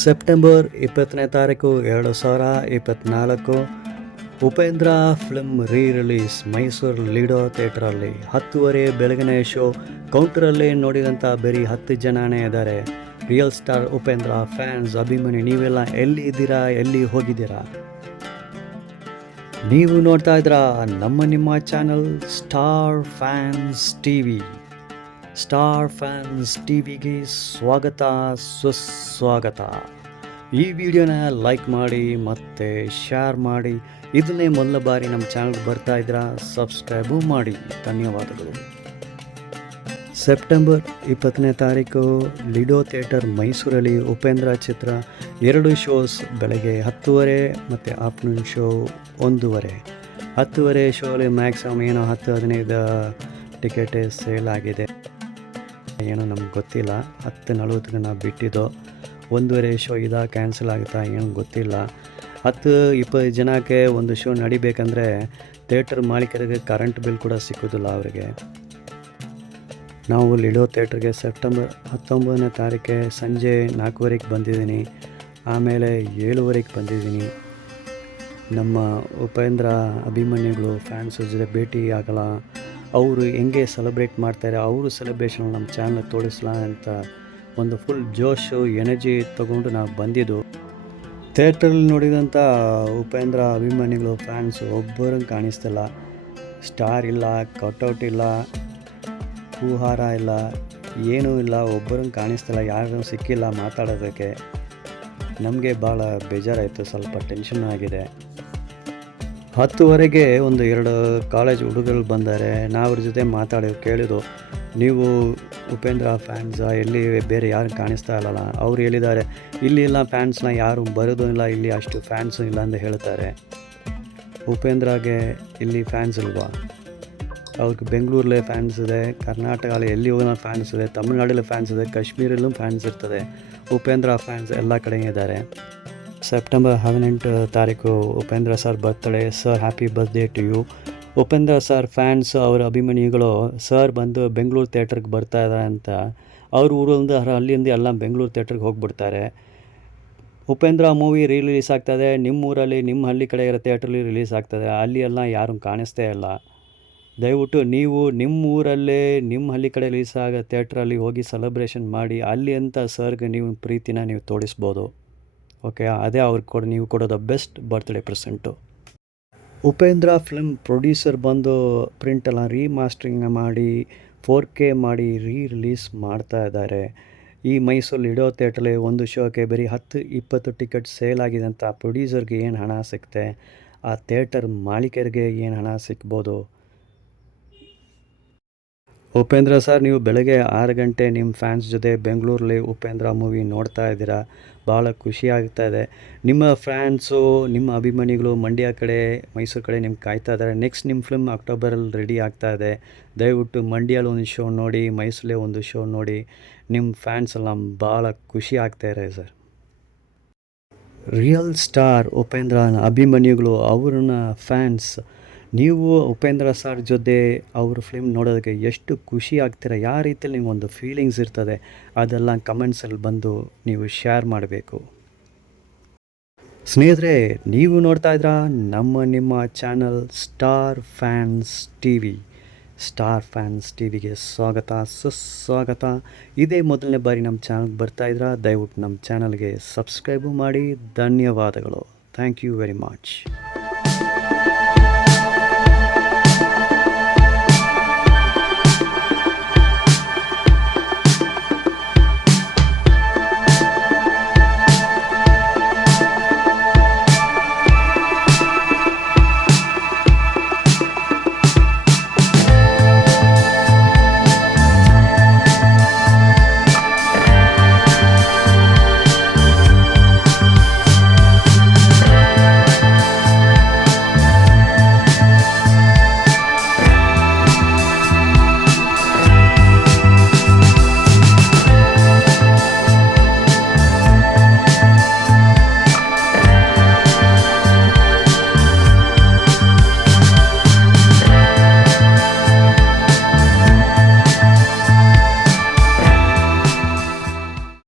September 20ನೇ ತಾರೀಕು 2024 Upendra film release Mysuru ಲೀಡೋ ಥಿಯೇಟ್ರಲ್ಲಿ 10:30 ಬೆಳಗಿನ ಶೋ. ಕೌಂಟರಲ್ಲಿ ನೋಡಿದಂಥ ಬರೀ 10 ಜನನೇ ಇದ್ದಾರೆ. ರಿಯಲ್ ಸ್ಟಾರ್ ಉಪೇಂದ್ರ ಫ್ಯಾನ್ಸ್ ಅಭಿಮಾನಿ ನೀವೆಲ್ಲ ಎಲ್ಲಿ ಇದ್ದೀರಾ, ಎಲ್ಲಿ ಹೋಗಿದ್ದೀರಾ? ನೀವು ನೋಡ್ತಾ ಇದ್ದೀರಾ ನಿಮ್ಮ channel star fans TV. Star fans ಟಿವಿಗೆ ಸ್ವಾಗತ, ಸುಸ್ವಾಗತ. ಈ ವಿಡಿಯೋನ ಲೈಕ್ ಮಾಡಿ ಮತ್ತು ಶೇರ್ ಮಾಡಿ. ಇದನ್ನೇ ಮೊದಲ ಬಾರಿ ನಮ್ಮ ಚಾನಲ್ಗೆ ಬರ್ತಾ ಇದ್ದೀರಾ, ಸಬ್ಸ್ಕ್ರೈಬು ಮಾಡಿ. ಧನ್ಯವಾದಗಳು. ಸೆಪ್ಟೆಂಬರ್ 20ನೇ ತಾರೀಕು ಲಿಡೋ ಥಿಯೇಟರ್ ಮೈಸೂರಲ್ಲಿ ಉಪೇಂದ್ರ ಚಿತ್ರ 2 ಶೋಸ್, ಬೆಳಗ್ಗೆ 10:30 ಮತ್ತು ಆಫ್ಟರ್ನೂನ್ ಶೋ 1:30. 10:30 ಶೋಲಿ ಮ್ಯಾಕ್ಸಿಮಮ್ ಏನೋ 10-15 ಟಿಕೆಟ್ ಸೇಲ್ ಆಗಿದೆ, ಏನೋ ನಮ್ಗೆ ಗೊತ್ತಿಲ್ಲ. 10:40ಗೆ ನಾವು ಬಿಟ್ಟಿದ್ದು. 1:30 ಶೋ ಕ್ಯಾನ್ಸಲ್ ಆಗುತ್ತಾ ಏನೋ ಗೊತ್ತಿಲ್ಲ. 10-20 ಜನಕ್ಕೆ ಒಂದು ಶೋ ನಡಿಬೇಕಂದ್ರೆ ಥಿಯೇಟರ್ ಮಾಲೀಕರಿಗೆ ಕರೆಂಟ್ ಬಿಲ್ ಕೂಡ ಸಿಕ್ಕೋದಿಲ್ಲ ಅವರಿಗೆ. ನಾವು ಲಿಡೋ ಥಿಯೇಟ್ರಿಗೆ ಸೆಪ್ಟೆಂಬರ್ 19ನೇ ತಾರೀಕೆ ಸಂಜೆ 4:30ಗೆ ಬಂದಿದ್ದೀನಿ, ಆಮೇಲೆ 7:30ಗೆ ಬಂದಿದ್ದೀನಿ. ನಮ್ಮ ಉಪೇಂದ್ರ ಅಭಿಮಾನಿಗಳು ಫ್ಯಾನ್ಸ್ ಜೊತೆ ಭೇಟಿ ಆಗಲ್ಲ, ಅವರು ಹೆಂಗೆ ಸೆಲೆಬ್ರೇಟ್ ಮಾಡ್ತಾರೆ, ಅವರು ಸೆಲೆಬ್ರೇಷನ್ ನಮ್ಮ ಚಾನಲ್ ತೋರಿಸಲ್ಲ ಅಂತ ಒಂದು ಫುಲ್ ಜೋಶು ಎನರ್ಜಿ ತೊಗೊಂಡು ನಾವು ಬಂದಿದ್ದು. ಥಿಯೇಟ್ರಲ್ಲಿ ನೋಡಿದಂಥ ಉಪೇಂದ್ರ ಅಭಿಮಾನಿಗಳು ಫ್ಯಾನ್ಸು ಒಬ್ಬರಂಗೆ ಕಾಣಿಸ್ತಿಲ್ಲ. ಸ್ಟಾರ್ ಇಲ್ಲ, ಕಟ್ಔಟ್ ಇಲ್ಲ, ಹೂಹಾರ ಇಲ್ಲ, ಏನೂ ಇಲ್ಲ, ಒಬ್ಬರಂಗೆ ಕಾಣಿಸ್ತಿಲ್ಲ. ಯಾರೂ ಸಿಕ್ಕಿಲ್ಲ ಮಾತಾಡೋದಕ್ಕೆ. ನಮಗೆ ಭಾಳ ಬೇಜಾರಾಯಿತು, ಸ್ವಲ್ಪ ಟೆನ್ಷನ್ ಆಗಿದೆ. 10:30ಗೆ 1-2 ಕಾಲೇಜ್ ಹುಡುಗರು ಬಂದರೆ ನಾವು ಅವ್ರ ಜೊತೆ ಕೇಳಿದ್ದು, ನೀವು ಉಪೇಂದ್ರ ಫ್ಯಾನ್ಸ, ಎಲ್ಲಿ ಬೇರೆ ಯಾರು ಕಾಣಿಸ್ತಾ ಇಲ್ಲಲ್ಲ? ಅವ್ರು ಹೇಳಿದ್ದಾರೆ, ಇಲ್ಲಿ ಇಲ್ಲ ಫ್ಯಾನ್ಸ್ನ ಯಾರು ಬರೋದು ಇಲ್ಲ, ಇಲ್ಲಿ ಅಷ್ಟು ಫ್ಯಾನ್ಸು ಇಲ್ಲ ಅಂತ ಹೇಳ್ತಾರೆ. ಉಪೇಂದ್ರಗೆ ಇಲ್ಲಿ ಫ್ಯಾನ್ಸ್ ಇಲ್ವಾ? ಅವ್ರಿಗೆ ಬೆಂಗಳೂರಲ್ಲೇ ಫ್ಯಾನ್ಸ್ ಇದೆ, ಕರ್ನಾಟಕದಲ್ಲಿ ಎಲ್ಲಿ ಹೋಗೋಣ ಫ್ಯಾನ್ಸ್ ಇದೆ, ತಮಿಳ್ನಾಡಲ್ಲಿ ಫ್ಯಾನ್ಸ್ ಇದೆ, ಕಾಶ್ಮೀರಲ್ಲೂ ಫ್ಯಾನ್ಸ್ ಇರ್ತದೆ. ಉಪೇಂದ್ರ ಫ್ಯಾನ್ಸ್ ಎಲ್ಲ ಕಡೆ ಇದ್ದಾರೆ. ಸೆಪ್ಟೆಂಬರ್ 18 ತಾರೀಕು Upendra sir birthday. Sir happy birthday to you. Upendra sir fans, ಅವರ ಅಭಿಮಾನಿಗಳು ಸರ್ ಬಂದು ಬೆಂಗಳೂರು ಥಿಯೇಟ್ರಿಗೆ ಬರ್ತಾ ಇದ್ದಾರೆ ಅಂತ ಅವ್ರ ಊರಿಂದ ಅಲ್ಲಿಂದ ಎಲ್ಲ ಬೆಂಗಳೂರು ಥಿಯೇಟ್ರಿಗೆ ಹೋಗಿಬಿಡ್ತಾರೆ. ಉಪೇಂದ್ರ ಮೂವಿ ರಿಲೀಸ್ ಆಗ್ತದೆ, ನಿಮ್ಮ ಊರಲ್ಲಿ, ನಿಮ್ಮ ಹಳ್ಳಿ ಕಡೆ ಇರೋ ಥಿಯೇಟ್ರಲ್ಲಿ ರಿಲೀಸ್ ಆಗ್ತದೆ. ಅಲ್ಲಿ ಎಲ್ಲ ಯಾರೂ ಕಾಣಿಸ್ತೇ ಇಲ್ಲ. ದಯವಿಟ್ಟು ನೀವು ನಿಮ್ಮ ಊರಲ್ಲೇ, ನಿಮ್ಮ ಹಳ್ಳಿ ಕಡೆ ರಿಲೀಸ್ ಆಗೋ ಥಿಯೇಟ್ರಲ್ಲಿ ಹೋಗಿ ಸೆಲೆಬ್ರೇಷನ್ ಮಾಡಿ. ಅಲ್ಲಿ ಅಂತ ಸರ್ಗೆ ನೀವು ಪ್ರೀತಿನ ನೀವು ತೋರಿಸ್ಬೋದು. ಓಕೆ, ಅದೇ ಅವ್ರಿಗೆ ನೀವು ಕೊಡೋದು best birthday present. Upendra film producer ಬಂದು ಪ್ರಿಂಟೆಲ್ಲ ರೀಮಾಸ್ಟ್ರಿಂಗ್ ಮಾಡಿ 4K ಮಾಡಿ ರಿಲೀಸ್ ಮಾಡ್ತಾ ಇದ್ದಾರೆ. ಈ ಮೈಸೂರು ಲಿಡೋ ಥಿಯೇಟ್ರಲ್ಲಿ ಒಂದು ಶೋಕ್ಕೆ ಬರೀ 10-20 ಟಿಕೆಟ್ ಸೇಲ್ ಆಗಿದೆ ಅಂತ ಪ್ರೊಡ್ಯೂಸರ್ಗೆ ಏನು ಹಣ ಸಿಗುತ್ತೆ, ಆ ಥಿಯೇಟರ್ ಮಾಲೀಕರಿಗೆ ಏನು ಹಣ ಸಿಗ್ಬೋದು? ಉಪೇಂದ್ರ ಸರ್, ನೀವು ಬೆಳಗ್ಗೆ 6 ಗಂಟೆ ನಿಮ್ಮ ಫ್ಯಾನ್ಸ್ ಜೊತೆ ಬೆಂಗಳೂರಲ್ಲಿ ಉಪೇಂದ್ರ ಮೂವಿ ನೋಡ್ತಾ ಇದ್ದೀರಾ, ಭಾಳ ಖುಷಿ ಆಗ್ತಾ ಇದೆ. ನಿಮ್ಮ ಫ್ಯಾನ್ಸು, ನಿಮ್ಮ ಅಭಿಮಾನಿಗಳು ಮಂಡ್ಯ ಕಡೆ, ಮೈಸೂರು ಕಡೆ ನಿಮ್ಗೆ ಕಾಯ್ತಾ ಇದ್ದಾರೆ. ನೆಕ್ಸ್ಟ್ ನಿಮ್ಮ ಫಿಲ್ಮ್ ಅಕ್ಟೋಬರಲ್ಲಿ ರೆಡಿ ಆಗ್ತಾ ಇದೆ. ದಯವಿಟ್ಟು ಮಂಡ್ಯಲ್ಲಿ ಒಂದು ಶೋ ನೋಡಿ, ಮೈಸೂರಲ್ಲೇ ಒಂದು ಶೋ ನೋಡಿ. ನಿಮ್ಮ ಫ್ಯಾನ್ಸ್ ಎಲ್ಲ ಭಾಳ ಖುಷಿ ಆಗ್ತಾಯಿದೆ ಸರ್. ರಿಯಲ್ ಸ್ಟಾರ್ ಉಪೇಂದ್ರನ ಅಭಿಮಾನಿಗಳು, ಅವ್ರನ್ನ ಫ್ಯಾನ್ಸ್, ನೀವು ಉಪೇಂದ್ರ ಸರ್ ಜೊತೆ ಅವ್ರ ಫಿಲ್ಮ್ ನೋಡೋದಕ್ಕೆ ಎಷ್ಟು ಖುಷಿ ಆಗ್ತೀರ, ಯಾವ ರೀತಿಯಲ್ಲಿ ನಿಮಗೊಂದು ಫೀಲಿಂಗ್ಸ್ ಇರ್ತದೆ, ಅದೆಲ್ಲ ಕಮೆಂಟ್ಸಲ್ಲಿ ಬಂದು ನೀವು ಶೇರ್ ಮಾಡಬೇಕು. ಸ್ನೇಹಿತರೆ, ನೀವು ನೋಡ್ತಾ ಇದ್ದೀರಾ ನಿಮ್ಮ channel star fans TV. Star fans ಟಿವಿಗೆ ಸ್ವಾಗತ, ಸುಸ್ವಾಗತ. ಇದೇ ಮೊದಲನೇ ಬಾರಿ ನಮ್ಮ ಚಾನಲ್ಗೆ ಬರ್ತಾ ಇದ್ದೀರಾ, ದಯವಿಟ್ಟು ನಮ್ಮ ಚಾನಲ್ಗೆ ಸಬ್ಸ್ಕ್ರೈಬು ಮಾಡಿ. ಧನ್ಯವಾದಗಳು. Thank you very much.